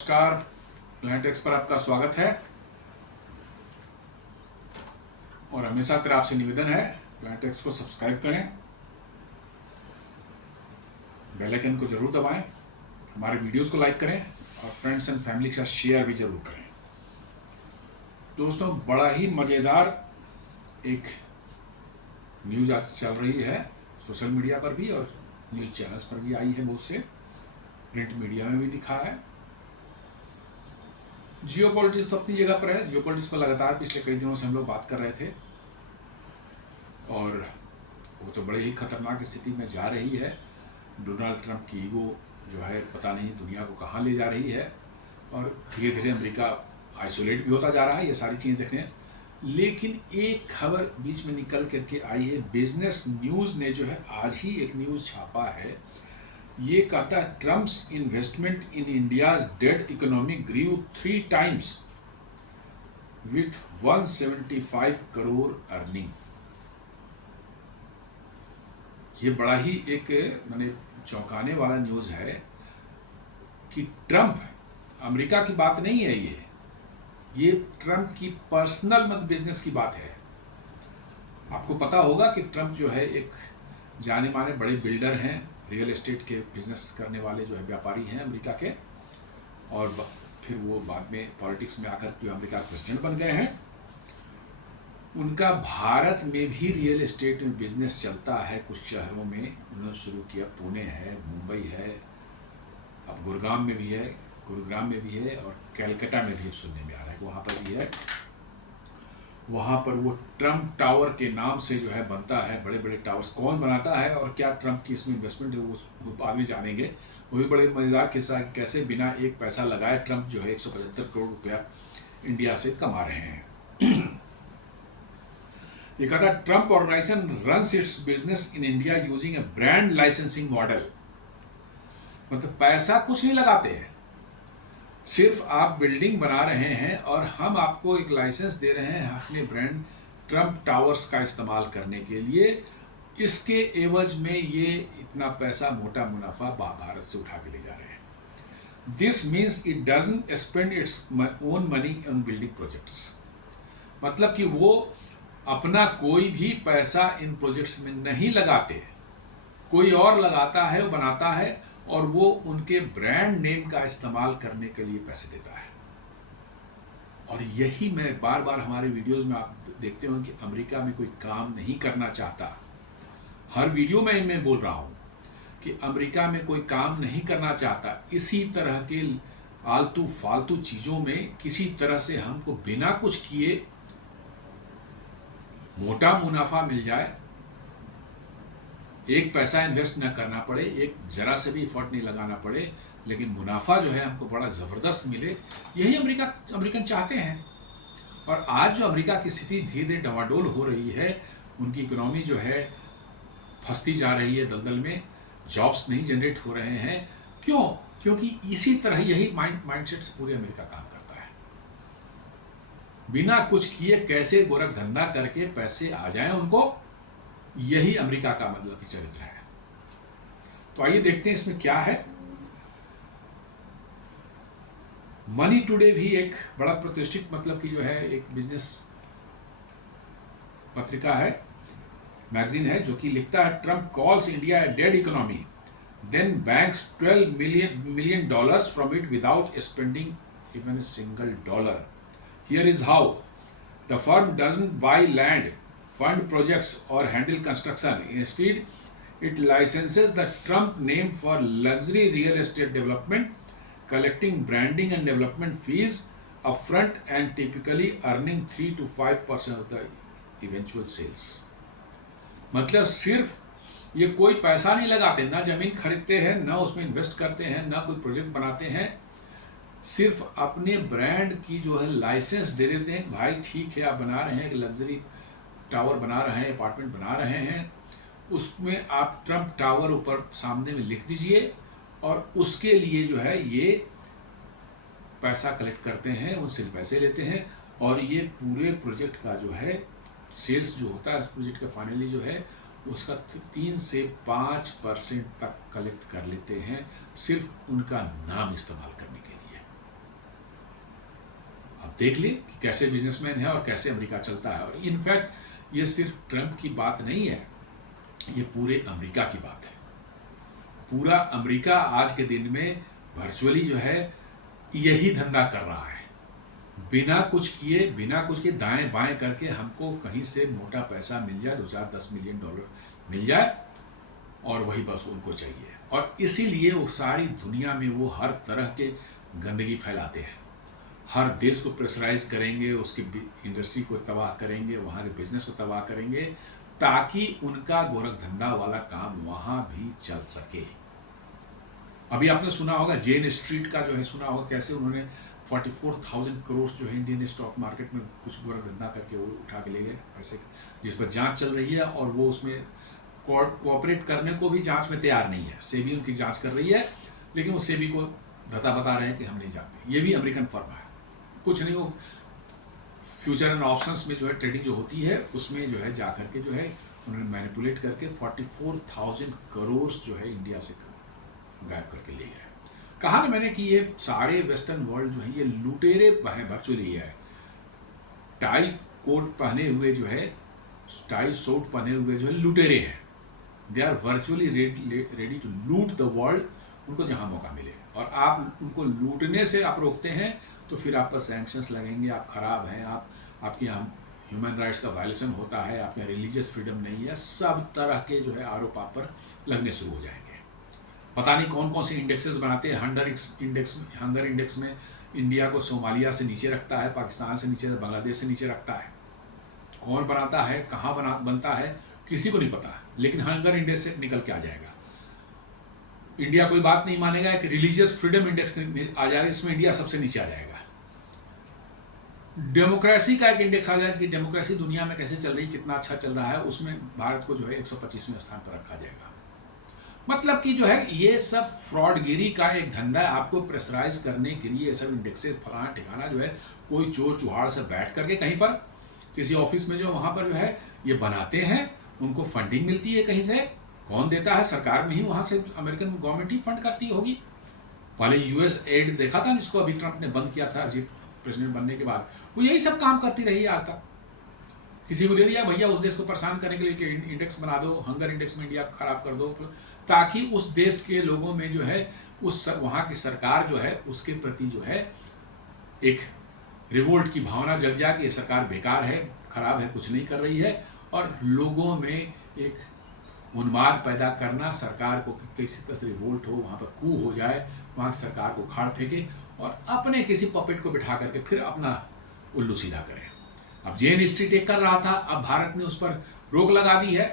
नमस्कार, प्लैनेटेक्स पर आपका स्वागत है। और हमेशा की तरह आपसे निवेदन है, प्लैनेटेक्स को सब्सक्राइब करें, बेल आइकन को जरूर दबाएं, हमारे वीडियोस को लाइक करें और फ्रेंड्स एंड फैमिली के साथ शेयर भी जरूर करें। दोस्तों, बड़ा ही मज़ेदार एक न्यूज़ आज चल रही है, सोशल मीडिया पर भी और न्यूज़ चैनल्स पर भी आई है, बहुत से प्रिंट मीडिया में भी दिखा है। जियो पॉलिटिक्स तो अपनी जगह पर है। जियो पॉलिटिक्स पर लगातार पिछले कई दिनों से हम लोग बात कर रहे थे और वो तो बड़े ही खतरनाक स्थिति में जा रही है। डोनाल्ड ट्रंप की ईगो जो है पता नहीं दुनिया को कहाँ ले जा रही है और धीरे धीरे अमेरिका आइसोलेट भी होता जा रहा है। ये सारी चीज़ें देखने हैं, लेकिन एक खबर बीच में निकल करके आई है। बिजनेस न्यूज़ ने जो है आज ही एक न्यूज़ छापा है। ये कहता है Trump's investment in India's dead economy grew 3 times with 175 crore earning. ये बड़ा ही एक माने चौंकाने वाला न्यूज़ है कि ट्रम्प, अमेरिका की बात नहीं है ये ट्रम्प की पर्सनल बिजनेस की बात है। आपको पता होगा कि ट्रम्प जो है एक जाने माने बड़े बिल्डर हैं, रियल एस्टेट के बिजनेस करने वाले जो है व्यापारी हैं अमेरिका के, और फिर वो बाद में पॉलिटिक्स में आकर जो अमेरिका के प्रेसिडेंट बन गए हैं। उनका भारत में भी रियल एस्टेट में बिजनेस चलता है। कुछ शहरों में उन्होंने शुरू किया, पुणे है, मुंबई है, अब गुड़गांव में भी है, गुरुग्राम में भी है और कैलकाटा में भी सुनने में आ रहा है, वहाँ पर भी है। वहाँ पर वो ट्रम्प टावर के नाम से जो है बनता है। बड़े बड़े टावर्स कौन बनाता है और क्या ट्रम्प की इसमें इन्वेस्टमेंट है वो बाद में जानेंगे। वो भी बड़े मज़ेदार किस्सा है कि कैसे बिना एक पैसा लगाए ट्रम्प जो है 175 करोड़ रुपया इंडिया से कमा रहे हैं। ये कहता है Trump organization runs its business in India using a brand licensing model. मतलब पैसा कुछ नहीं लगाते हैं, सिर्फ आप बिल्डिंग बना रहे हैं और हम आपको एक लाइसेंस दे रहे हैं अपने ब्रांड ट्रम्प टावर्स का इस्तेमाल करने के लिए। इसके एवज में ये इतना पैसा, मोटा मुनाफा भारत से उठा के ले जा रहे हैं। This means it doesn't spend its own money on building projects. मतलब कि वो अपना कोई भी पैसा इन प्रोजेक्ट्स में नहीं लगाते, कोई और लगाता है, वो बनाता है और वो उनके ब्रांड नेम का इस्तेमाल करने के लिए पैसे देता है। और यही मैं बार बार हमारे वीडियोस में आप देखते हो कि अमेरिका में कोई काम नहीं करना चाहता। हर वीडियो में मैं बोल रहा हूँ कि अमेरिका में कोई काम नहीं करना चाहता। इसी तरह के आलतू फालतू चीज़ों में किसी तरह से हमको बिना कुछ किए मोटा मुनाफा मिल जाए, एक पैसा इन्वेस्ट न करना पड़े, एक जरा से भी एफर्ट नहीं लगाना पड़े, लेकिन मुनाफा जो है हमको बड़ा ज़बरदस्त मिले, यही अमेरिकन चाहते हैं। और आज जो अमेरिका की स्थिति धीरे धीरे डवाडोल हो रही है, उनकी इकोनॉमी जो है फंसती जा रही है दलदल में, जॉब्स नहीं जनरेट हो रहे हैं। क्यों? क्योंकि इसी तरह यही माइंडसेट से पूरे अमेरिका काम करता है। बिना कुछ किए कैसे गोरख धंधा करके पैसे आ जाएं उनको, यही अमेरिका का मतलब की चरित्र है। तो आइए देखते हैं इसमें क्या है। मनी टुडे भी एक बड़ा प्रतिष्ठित मतलब की जो है एक बिजनेस पत्रिका है, मैगजीन है, जो कि लिखता है Trump calls India a dead economy then banks $12 million from it without spending even a single dollar. Here is how the firm doesn't buy land, fund projects or handle construction. Instead, it licenses the Trump name for luxury real estate development, collecting branding and development fees upfront and typically earning 3 to 5% of the eventual sales. मतलब सिर्फ ये कोई पैसा नहीं लगाते, ना जमीन खरीदते हैं, ना उसमें इन्वेस्ट करते हैं, ना कोई प्रोजेक्ट बनाते हैं, सिर्फ अपने ब्रांड की जो है लाइसेंस दे देते हैं। भाई ठीक है, आप बना रहे हैं, एक लग्जरी टावर बना रहे हैं, अपार्टमेंट बना रहे हैं, उसमें आप ट्रम्प टावर ऊपर सामने में लिख दीजिए और उसके लिए जो है ये पैसा कलेक्ट करते हैं, उनसे पैसे लेते हैं और ये पूरे प्रोजेक्ट का जो है सेल्स जो होता है प्रोजेक्ट का फाइनली जो है उसका 3 से 5% तक कलेक्ट कर लेते हैं, सिर्फ उनका नाम इस्तेमाल करने के लिए। देख ले कि कैसे बिजनेसमैन है और कैसे अमेरिका चलता है। और इनफैक्ट ये सिर्फ ट्रंप की बात नहीं है, ये पूरे अमेरिका की बात है। पूरा अमेरिका आज के दिन में वर्चुअली जो है यही धंधा कर रहा है, बिना कुछ किए दाएं बाएं करके हमको कहीं से मोटा पैसा मिल जाए, 2-4-10 मिलियन डॉलर मिल जाए, और वही बस उनको चाहिए। और इसीलिए वो सारी दुनिया में वो हर तरह के गंदगी फैलाते हैं, हर देश को प्रेशराइज करेंगे, उसकी इंडस्ट्री को तबाह करेंगे, वहाँ के बिजनेस को तबाह करेंगे, ताकि उनका गोरख धंधा वाला काम वहाँ भी चल सके। अभी आपने सुना होगा जेन स्ट्रीट का जो है, सुना होगा कैसे उन्होंने 44,000 करोड़ जो है इंडियन स्टॉक मार्केट में कुछ गोरख धंधा करके वो उठा के ले गए पैसे, जिस पर जांच चल रही है, और वो उसमें कोऑपरेट करने को भी जांच में तैयार नहीं है। सेबी उनकी जांच कर रही है, लेकिन वो सेबी को बता रहे हैं कि हम नहीं जानते। ये भी अमेरिकन फर्म है, कुछ नहीं, वो फ्यूचर एंड ऑप्शंस में जो है ट्रेडिंग जो होती है उसमें जो है जा करके जो है उन्होंने मैनिपुलेट करके 44,000 करोड़ जो है इंडिया से गायब करके ले गए। कहा ना मैंने कि ये सारे वेस्टर्न वर्ल्ड जो है ये लुटेरे हैं, वर्चुअली है। टाई कोट पहने हुए जो है, टाई सूट पहने हुए जो है लुटेरे हैं। They are virtually ready to loot the world, उनको जहां मौका मिले। और आप उनको लूटने से आप रोकते हैं तो फिर आप पर सैंक्शंस लगेंगे, आप खराब हैं, आपके यहाँ ह्यूमन राइट्स का वायलेशन होता है, आपके यहाँ रिलीजियस फ्रीडम नहीं है, सब तरह के जो है आरोप आप पर लगने शुरू हो जाएंगे। पता नहीं कौन कौन से इंडेक्सेस बनाते हैं। हंगर इंडेक्स में इंडिया को सोमालिया से नीचे रखता है, पाकिस्तान से नीचे, बांग्लादेश से नीचे रखता है। कौन बनाता है, कहाँ बनता है, किसी को नहीं पता, लेकिन हंगर इंडेक्स से निकल के आ जाएगा। इंडिया कोई बात नहीं मानेगा, एक रिलीजियस फ्रीडम इंडेक्स आ जाएगा जिसमें इंडिया सबसे नीचे आ जाएगा। डेमोक्रेसी का एक इंडेक्स आ जाएगा कि डेमोक्रेसी दुनिया में कैसे चल रही, कितना अच्छा चल रहा है, उसमें भारत को जो है 125वें स्थान पर रखा जाएगा। मतलब कि जो है ये सब फ्रॉडगिरी का एक धंधा है, आपको प्रेशराइज करने के लिए ये सब इंडेक्सेस फलाना ठिकाना जो है कोई चोर चुहाड़ से बैठ करके कहीं पर किसी ऑफिस में जो वहाँ पर जो है ये बनाते हैं, उनको फंडिंग मिलती है कहीं से, कौन देता है, सरकार में ही वहाँ से अमेरिकन गवर्नमेंट ही फंड करती होगी। पहले यूएस एड देखा था जिसको अभी ट्रंप ने बंद किया था अजीत प्रेसिडेंट बनने के बाद, वो यही सब काम करती रही है आज तक। किसी को दे दिया भैया उस देश को परेशान करने के लिए कि इंडेक्स बना दो, हंगर इंडेक्स में इंडिया खराब कर दो, ताकि उस देश के लोगों में जो है उस वहाँ की सरकार जो है उसके प्रति जो है एक रिवोल्ट की भावना जग जाए कि ये सरकार बेकार है, खराब है, कुछ नहीं कर रही है, और लोगों में एक उन्माद पैदा करना, सरकार को किसी तरह से रिवोल्ट हो, वहाँ पर कू हो जाए, वहाँ सरकार को खाड़ फेंके और अपने किसी पपेट को बिठा करके फिर अपना उल्लू सीधा करें। अब जेन स्ट्रीट एक कर रहा था, अब भारत ने उस पर रोक लगा दी है,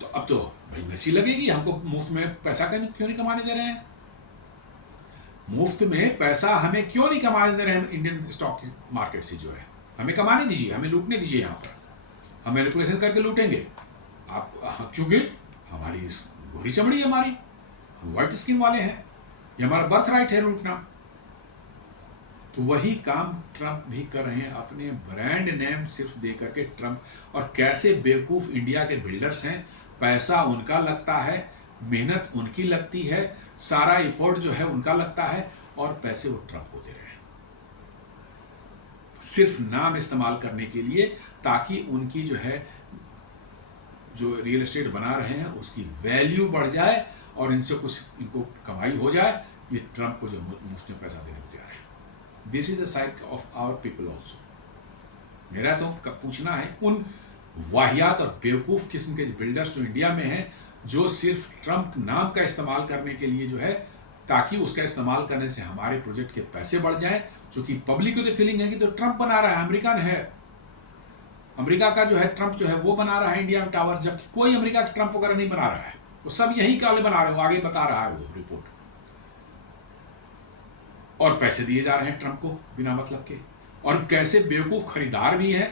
तो अब तो भाई मिर्ची लगेगी। हमको मुफ्त में पैसा क्यों नहीं कमाने दे रहे हैं, मुफ्त में पैसा हमें क्यों नहीं कमाने दे रहे हैं इंडियन स्टॉक मार्केट से, जो है हमें कमाने दीजिए, हमें लूटने दीजिए, यहाँ पर हम मैनिपुलेशन करके लूटेंगे। आप चूंकि हमारी गोरी चमड़ी है, हमारी हम व्हाइट स्किन वाले हैं, ये हमारा बर्थ राइट है लूटना। तो वही काम ट्रंप भी कर रहे हैं, अपने ब्रांड नेम सिर्फ दे करके ट्रंप। और कैसे बेवकूफ़ इंडिया के बिल्डर्स हैं, पैसा उनका लगता है, मेहनत उनकी लगती है, सारा एफर्ट जो है उनका लगता है, और पैसे वो ट्रंप को दे रहे हैं सिर्फ नाम इस्तेमाल करने के लिए, ताकि उनकी जो है जो रियल एस्टेट बना रहे हैं उसकी वैल्यू बढ़ जाए और इनसे कुछ इनको कमाई हो जाए। ये ट्रंप को जो मुफ्त में पैसा देने को तैयार है। This is the side of our people also. मेरा तो पूछना है उन वाहियात और बेवकूफ़ किस्म के बिल्डर्स जो इंडिया में हैं, जो सिर्फ ट्रंप नाम का इस्तेमाल करने के लिए जो है, ताकि उसका इस्तेमाल करने से हमारे प्रोजेक्ट के पैसे बढ़ जाए, क्योंकि पब्लिक को तो फीलिंग है कि तो ट्रंप बना रहा है, अमेरिकन है, अमेरिका का जो है ट्रंप जो है वो बना रहा है इंडिया में टावर, जबकि कोई अमेरिका का ट्रंप वगैरह नहीं बना रहा है, वो सब यही काले बना रहे हो, आगे बता रहा है वो रिपोर्ट। और पैसे दिए जा रहे हैं ट्रंप को बिना मतलब के। और कैसे बेवकूफ़ खरीदार भी है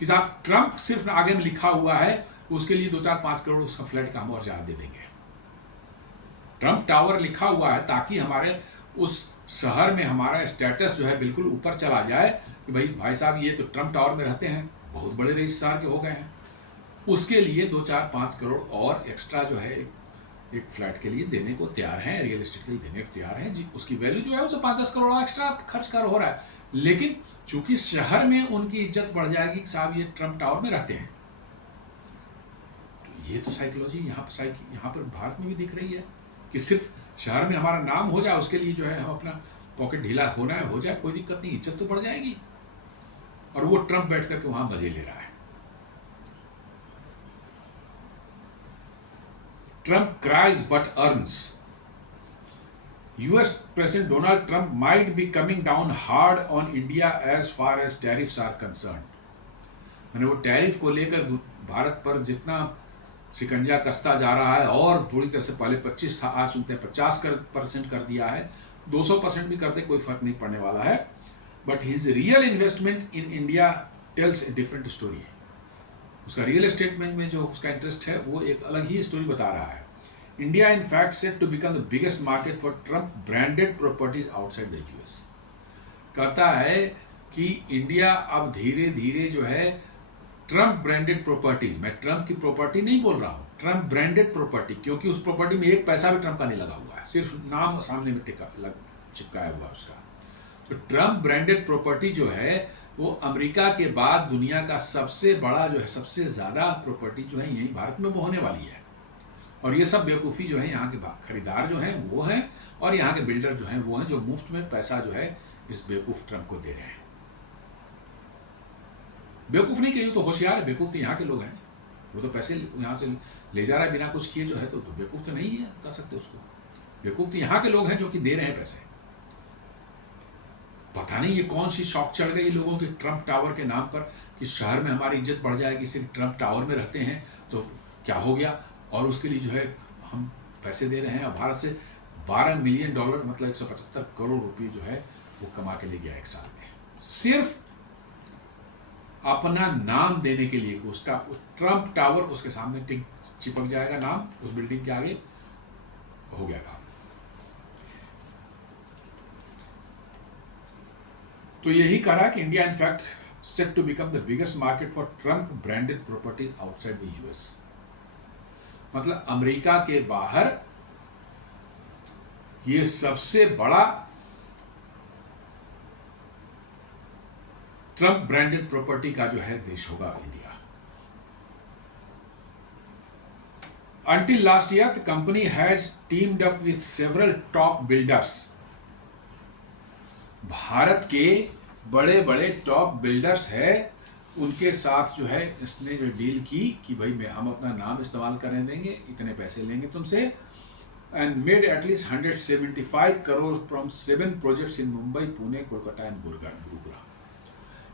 कि साहब ट्रंप सिर्फ आगे में लिखा हुआ है, उसके लिए 2-4-5 करोड़ उसका फ्लैट का हम और ज़्यादा दे देंगे। ट्रंप टावर लिखा हुआ है ताकि हमारे उस शहर में हमारा स्टेटस जो है बिल्कुल ऊपर चला जाए कि भाई साहब ये तो ट्रंप टावर में रहते हैं, बहुत बड़े रईस शहर के हो गए हैं। उसके लिए 2-4-5 करोड़ और एक्स्ट्रा जो है एक फ्लैट के लिए देने को तैयार हैं, रियल एस्टेट के लिए देने को तैयार हैं जी। उसकी वैल्यू जो है उसे 5-10 करोड़ एक्स्ट्रा खर्च कर हो रहा है, लेकिन चूंकि शहर में उनकी इज्जत बढ़ जाएगी कि साहब ये ट्रम्प टावर में रहते हैं। तो ये तो साइकोलॉजी यहाँ पर भारत में भी दिख रही है कि सिर्फ शहर में हमारा नाम हो जाए उसके लिए जो है हम अपना पॉकेट ढीला होना है हो जाए, कोई दिक्कत नहीं, इज्जत तो बढ़ जाएगी। और वो ट्रम्प बैठ करके वहां मजे ले रहा है। Trump cries but earns. US President Donald Trump might be coming down hard on India as far as tariffs are concerned. मैंने वो टैरिफ को लेकर भारत पर जितना शिकंजा कसता जा रहा है और पूरी तरह से पहले 25 था, आज सुनते हैं 50% कर दिया है, 200% भी करते कोई फर्क नहीं पड़ने वाला है। But his real investment in India tales a different story. उसका रियल एस्टेट में जो उसका इंटरेस्ट है वो एक अलग ही स्टोरी बता रहा है। India in fact set to become the biggest market for Trump branded properties outside the US. कहता है कि इंडिया अब धीरे धीरे जो है ट्रम्प ब्रांडेड प्रॉपर्टीज, मैं ट्रम्प की प्रॉपर्टी नहीं बोल रहा हूँ, ट्रम्प ब्रांडेड प्रॉपर्टी, क्योंकि उस प्रॉपर्टी में एक पैसा भी ट्रम्प का नहीं लगा हुआ है, सिर्फ नाम सामने में चिपकाया हुआ उसका। तो ट्रम्प ब्रांडेड प्रॉपर्टी जो है वो अमेरिका के बाद दुनिया का सबसे बड़ा जो है, सबसे ज़्यादा प्रॉपर्टी जो है यही भारत में वो होने वाली है। और ये सब बेवकूफ़ी जो है यहाँ के खरीदार जो हैं वो हैं, और यहाँ के बिल्डर जो हैं वो हैं जो मुफ्त में पैसा जो है इस बेवकूफ़ ट्रम्प को दे रहे हैं। बेवकूफ़ नहीं कही तो होशियार है, बेवकूफ़ तो यहाँ के लोग हैं। वो तो पैसे यहाँ से ले जा रहा है बिना कुछ किए जो है, तो बेवकूफ़ तो नहीं है कह सकते उसको। बेवकूफ़ तो यहाँ के लोग हैं जो कि दे रहे हैं पैसे। पता नहीं ये कौन सी शौक चढ़ गई लोगों के ट्रम्प टावर के नाम पर कि शहर में हमारी इज्जत बढ़ जाएगी, सिर्फ ट्रम्प टावर में रहते हैं तो क्या हो गया, और उसके लिए जो है हम पैसे दे रहे हैं। और भारत से $12 मिलियन मतलब 175 करोड़ रुपये जो है वो कमा के ले गया एक साल में, सिर्फ अपना नाम देने के लिए। उसका ट्रम्प टावर उसके सामने चिपक जाएगा नाम, उस बिल्डिंग के आगे, हो गया काम। तो यही कहा कि India in fact set to become the biggest market for Trump branded property outside the US. मतलब अमेरिका के बाहर ये सबसे बड़ा ट्रम्प ब्रांडेड प्रॉपर्टी का जो है देश होगा India. Until last year, the company has teamed up with several top builders. Bharat के बड़े बड़े टॉप बिल्डर्स है, उनके साथ जो है इसने जो डील की कि भाई हम अपना नाम इस्तेमाल करने देंगे, इतने पैसे लेंगे तुमसे, and made at least 175 crore from 7 projects in Mumbai, Pune, Kolkata and Gurugram.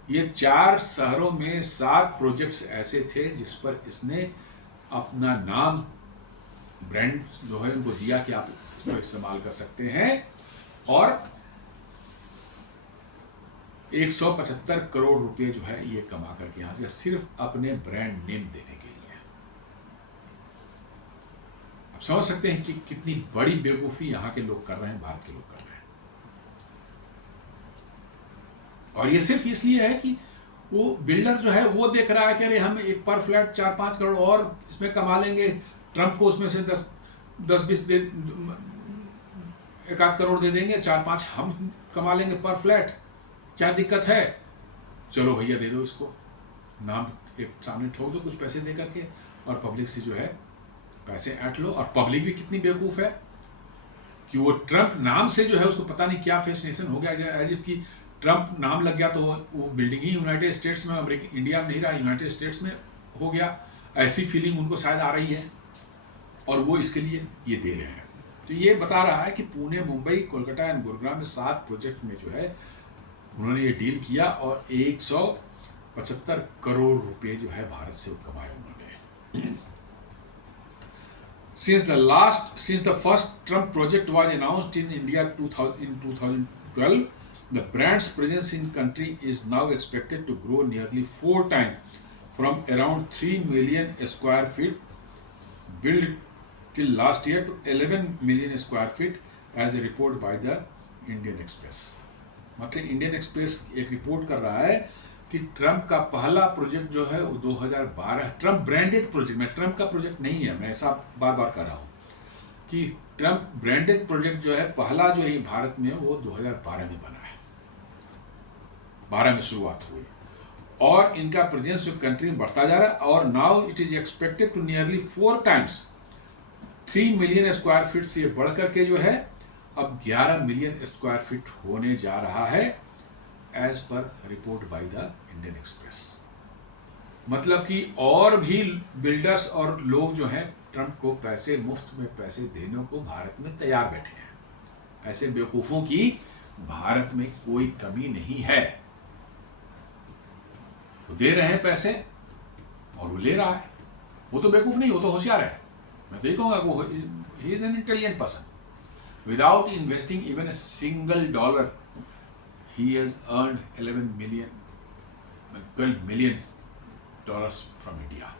ये 4 शहरों में 7 प्रोजेक्ट्स ऐसे थे जिस पर इसने अपना नाम, ब्रांड जो है उनको दिया कि आप इसको इस्तेमाल कर सकते हैं, और 175 करोड़ रुपए जो है ये कमा करके यहां से सिर्फ अपने ब्रांड नेम देने के लिए। आप समझ सकते हैं कि कितनी बड़ी बेवकूफी यहां के लोग कर रहे हैं, भारत के लोग कर रहे हैं। और ये सिर्फ इसलिए है कि वो बिल्डर जो है वो देख रहा है कि अरे हम एक पर फ्लैट 4-5 करोड़ और इसमें कमा लेंगे, ट्रम्प को उसमें से 10-20 1-8 करोड़ दे देंगे, 4-5 हम कमा लेंगे पर फ्लैट, क्या दिक्कत है, चलो भैया दे दो इसको, नाम एक सामने ठोक दो कुछ पैसे दे करके, और पब्लिक से जो है पैसे ऐंठ लो। और पब्लिक भी कितनी बेवकूफ़ है कि वो ट्रम्प नाम से जो है उसको पता नहीं क्या फैसिनेशन हो गया, एज इफ कि ट्रम्प नाम लग गया तो वो बिल्डिंग ही यूनाइटेड स्टेट्स में, अमेरिका इंडिया में नहीं रहा, यूनाइटेड स्टेट्स में हो गया, ऐसी फीलिंग उनको शायद आ रही है, और वो इसके लिए ये दे रहे हैं। तो ये बता रहा है कि पुणे, मुंबई, कोलकाता एंड गुरुग्राम में 7 प्रोजेक्ट में जो है उन्होंने ये डील किया, और 175 करोड़ रुपए जो है भारत से कमाए उन्होंने। Since the first Trump project was announced in India in 2012, the brand's presence in country is now expected to grow nearly 4 times from around 3 million square feet built till last year to 11 million square feet, as a report by the Indian Express. मतलब Indian express एक report कर रहा है कि Trump का पहला project जो है वो 2012, ट्रम्प ब्रांडेड प्रोजेक्ट में, ट्रम्प का प्रोजेक्ट नहीं है, मैं ऐसा बार बार कर रहा हूँ, कि ट्रम्प ब्रांडेड प्रोजेक्ट जो है पहला जो है भारत में वो 2012 में बना है, 12 में शुरुआत हुई और इनका प्रेजेंस जो कंट्री में बढ़ता जा रहा है और now it is expected to nearly 4 times 3 million square feet से बढ़ करके जो है अब 11 मिलियन स्क्वायर फीट होने जा रहा है as per report by the Indian Express. मतलब कि और भी बिल्डर्स और लोग जो हैं ट्रम्प को पैसे मुफ्त में पैसे देने को भारत में तैयार बैठे हैं। ऐसे बेवकूफ़ों की भारत में कोई कमी नहीं है। वो दे रहे हैं पैसे और वो ले रहा है। वो तो बेवकूफ़ नहीं, वो तो होशियार है। मैं तो ये कहूँगा वो he is an intelligent person. Without investing even a single dollar he has earned 12 million dollars from India।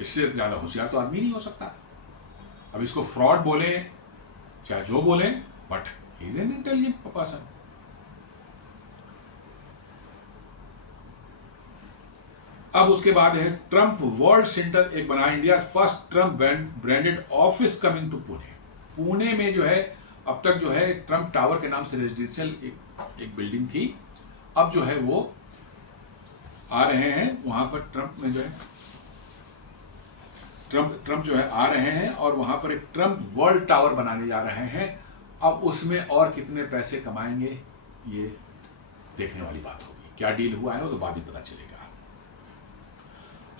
इससे ज़्यादा होशियार तो आदमी नहीं हो सकता। अब इसको फ्रॉड बोले चाहे जो बोले, but he is an intelligent person. अब उसके बाद है ट्रम्प वर्ल्ड सेंटर एक बना, India first Trump branded office coming to Pune. Pune में जो है अब तक जो है ट्रम्प टावर के नाम से रेजिडेंशियल एक बिल्डिंग थी, अब जो है वो आ रहे हैं वहां पर ट्रम्प में जो है ट्रम्प जो है आ रहे हैं और वहां पर एक ट्रम्प वर्ल्ड टावर बनाने जा रहे हैं। अब उसमें और कितने पैसे कमाएंगे ये देखने वाली बात होगी। क्या डील हुआ है वो तो बाद में पता चलेगा।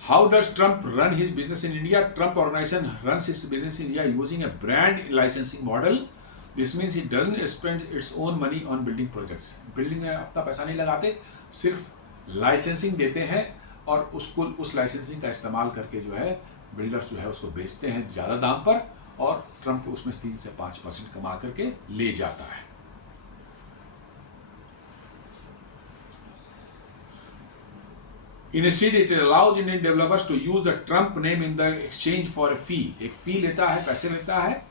How does Trump run his business in India? Trump organization runs his business in India using a brand licensing model. This means he doesn't spend its own money on building projects. Building में अपना पैसा नहीं लगाते, सिर्फ licensing देते हैं और उसको उस लाइसेंसिंग का इस्तेमाल करके जो है बिल्डर्स जो है उसको बेचते हैं ज़्यादा दाम पर और ट्रम्प उसमें 3 से 5% कमा करके ले जाता है। Instead, it allows Indian developers to use the Trump name in the exchange for a fee. एक फी लेता है, पैसे लेता है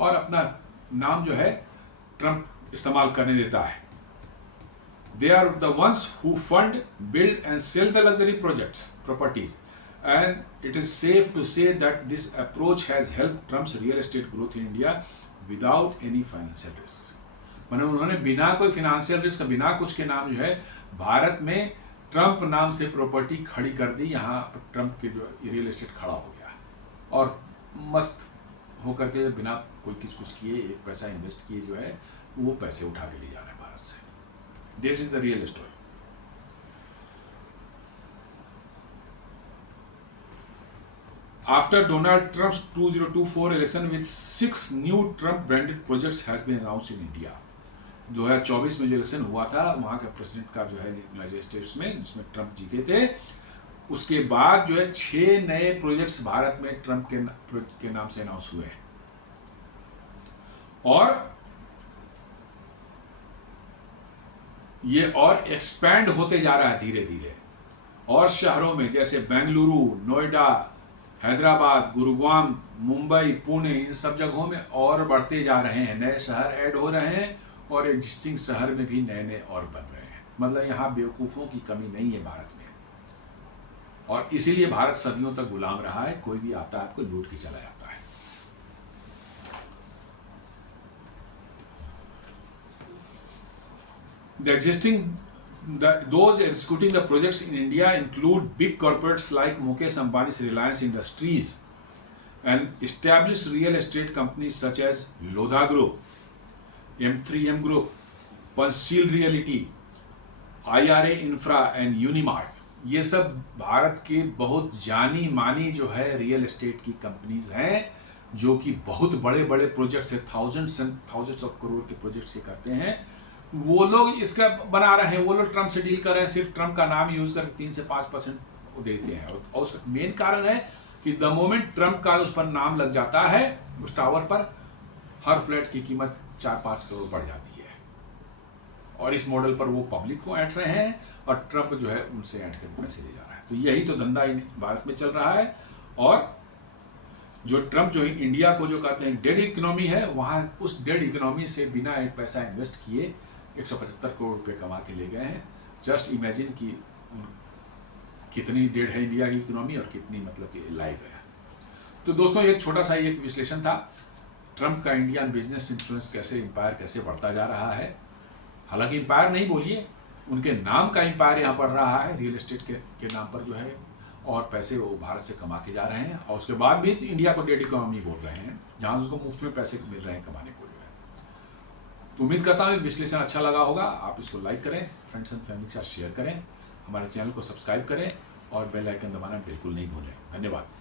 और अपना नाम जो है ट्रम्प इस्तेमाल करने देता है। They are the ones who fund, build and sell the luxury properties. And it is safe to say that this approach has helped Trump's real estate growth in India without any financial risk. माने उन्होंने बिना कोई financial risk, बिना कुछ के नाम जो है भारत में ट्रम्प नाम से प्रॉपर्टी खड़ी कर दी। यहाँ पर ट्रम्प के जो रियल एस्टेट खड़ा हो गया और मस्त होकर के बिना कोई कुछ किए एक पैसा इन्वेस्ट किए जो है वो पैसे उठा के ले जा रहे हैं भारत से। This is the real story. After Donald Trump's 2024 election with 6 new Trump branded projects has been announced in India। 2024 में जो इलेक्शन हुआ था वहाँ का प्रेसिडेंट का जो है यूनाइटेड स्टेट्स में जिसमें ट्रम्प जीते थे, उसके बाद जो है 6 नए प्रोजेक्ट्स भारत में ट्रम्प के नाम से अनाउंस हुए हैं और ये और एक्सपैंड होते जा रहा है धीरे धीरे और शहरों में जैसे बेंगलुरु, नोएडा, हैदराबाद, गुरुग्राम, मुंबई, पुणे, इन सब जगहों में और बढ़ते जा रहे हैं। नए शहर ऐड हो रहे हैं और एग्जिस्टिंग शहर में भी नए नए और बन रहे हैं। मतलब यहाँ बेवकूफ़ों की कमी नहीं है भारत में और इसीलिए भारत सदियों तक गुलाम रहा है। कोई भी आता है आपको लूट के चला जाता है। Those executing the projects in India include big corporates like Mukesh Ambani's Reliance Industries and established real estate companies such as Lodha Group, M3M Group, Panchsheel Realty, IRA Infra and Unimark। ये सब भारत के बहुत जानी मानी जो है real estate की companies हैं जो कि बहुत बड़े बड़े प्रोजेक्ट्स है, थाउजेंड्स ऑफ करोड़ के प्रोजेक्ट्स ये करते हैं। वो लोग इसका बना रहे हैं, वो लोग ट्रम्प से डील कर रहे हैं, सिर्फ ट्रम्प का नाम यूज करके 3 से 5% वो देते हैं और उसका मेन कारण है कि द मोमेंट ट्रम्प का उस पर नाम लग जाता है उस टावर पर हर फ्लैट की कीमत 4-5 करोड़ बढ़ जाती है और इस मॉडल पर वो पब्लिक को ऐंठ रहे हैं और ट्रम्प जो है उनसे ऐंठ कर पैसे ले जा रहा है। तो यही तो धंधा भारत में चल रहा है और जो ट्रम्प जो है इंडिया को जो कहते हैं डेड इकोनॉमी है, वहाँ उस डेड इकोनॉमी से बिना एक पैसा इन्वेस्ट किए 175 करोड़ रुपए कमा के ले गए हैं। जस्ट इमेजिन कि कितनी डेड है इंडिया की इकोनॉमी और कितनी मतलब कि लाइव है। तो दोस्तों एक छोटा सा एक विश्लेषण था, ट्रंप का इंडियन बिजनेस इन्फ्लुएंस कैसे एम्पायर कैसे बढ़ता जा रहा है। हालांकि एम्पायर नहीं बोलिए, उनके नाम का एम्पायर यहाँ बढ़ रहा है, रियल एस्टेट के नाम पर जो है, और पैसे वो भारत से कमा के जा रहे हैं, और उसके बाद भी इंडिया को डेड इकोनॉमी बोल रहे हैं, जहाँ उसको मुफ्त में पैसे मिल रहे हैं कमाने को जो है। तो उम्मीद करता हूँ विश्लेषण अच्छा लगा होगा। आप इसको लाइक करें, फ्रेंड्स एंड फैमिली के साथ शेयर करें, हमारे चैनल को सब्सक्राइब करें और बेल आइकन दबाना बिल्कुल नहीं भूलें। धन्यवाद।